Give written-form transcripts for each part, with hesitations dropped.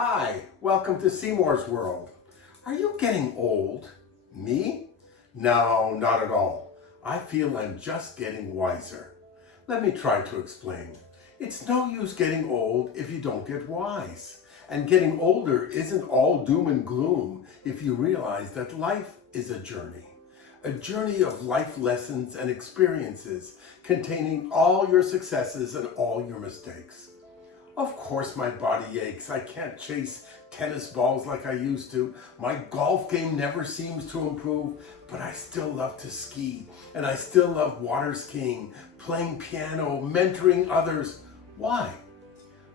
Hi, welcome to Seymour's World. Are you getting old? Me? No, not at all. I feel I'm just getting wiser. Let me try to explain. It's no use getting old if you don't get wise. And getting older isn't all doom and gloom if you realize that life is a journey of life lessons and experiences containing all your successes and all your mistakes. Of course my body aches. I can't chase tennis balls like I used to. My golf game never seems to improve, but I still love to ski, and I still love water skiing, playing piano, mentoring others. Why?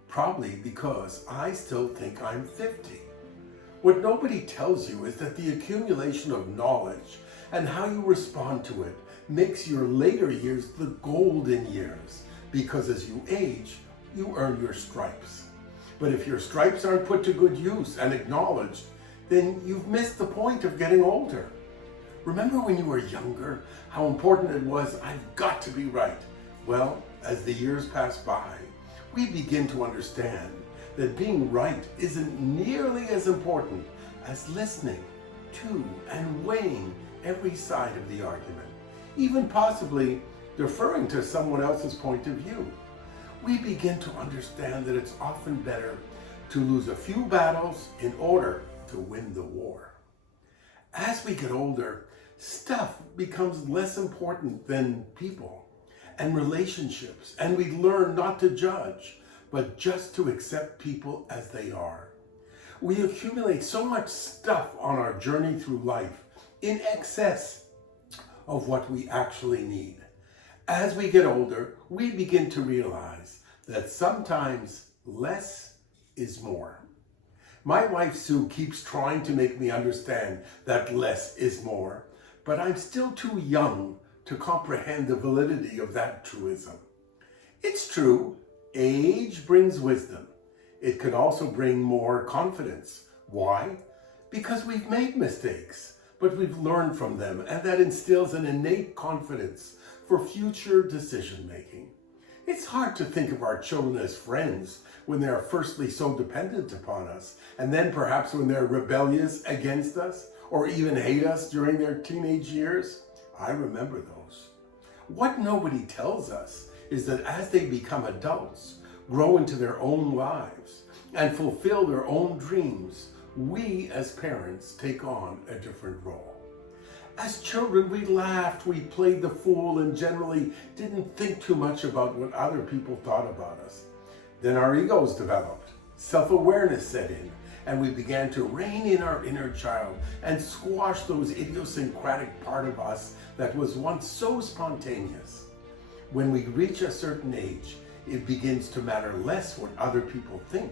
Probably because I still think I'm 50. What nobody tells you is that the accumulation of knowledge and how you respond to it makes your later years the golden years, because as you age, you earn your stripes. But if your stripes aren't put to good use and acknowledged, then you've missed the point of getting older. Remember when you were younger, how important it was, I've got to be right? Well, as the years pass by, we begin to understand that being right isn't nearly as important as listening to and weighing every side of the argument, even possibly deferring to someone else's point of view. We begin to understand that it's often better to lose a few battles in order to win the war. As we get older, stuff becomes less important than people and relationships, and we learn not to judge, but just to accept people as they are. We accumulate so much stuff on our journey through life in excess of what we actually need. As we get older, we begin to realize that sometimes less is more. My wife Sue keeps trying to make me understand that less is more, but I'm still too young to comprehend the validity of that truism. It's true, age brings wisdom. It can also bring more confidence. Why? Because we've made mistakes, but we've learned from them, and that instills an innate confidence for future decision making. It's hard to think of our children as friends when they are firstly so dependent upon us, and then perhaps when they're rebellious against us, or even hate us during their teenage years. I remember those. What nobody tells us is that as they become adults, grow into their own lives, and fulfill their own dreams, we as parents take on a different role. As children, we laughed, we played the fool, and generally didn't think too much about what other people thought about us. Then our egos developed, self-awareness set in, and we began to rein in our inner child and squash those idiosyncratic part of us that was once so spontaneous. When we reach a certain age, it begins to matter less what other people think,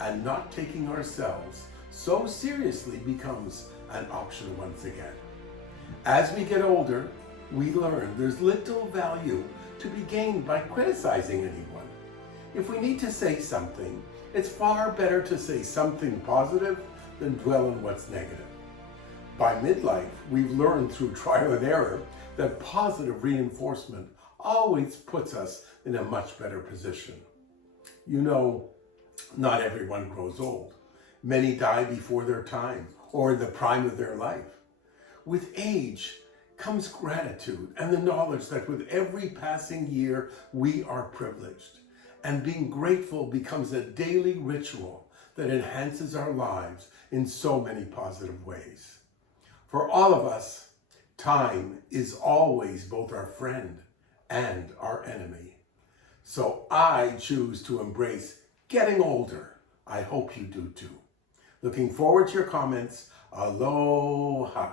and not taking ourselves so seriously becomes an option once again. As we get older, we learn there's little value to be gained by criticizing anyone. If we need to say something, it's far better to say something positive than dwell on what's negative. By midlife, we've learned through trial and error that positive reinforcement always puts us in a much better position. You know, not everyone grows old. Many die before their time or in the prime of their life. With age comes gratitude and the knowledge that with every passing year, we are privileged. And being grateful becomes a daily ritual that enhances our lives in so many positive ways. For all of us, time is always both our friend and our enemy. So I choose to embrace getting older. I hope you do too. Looking forward to your comments. Aloha.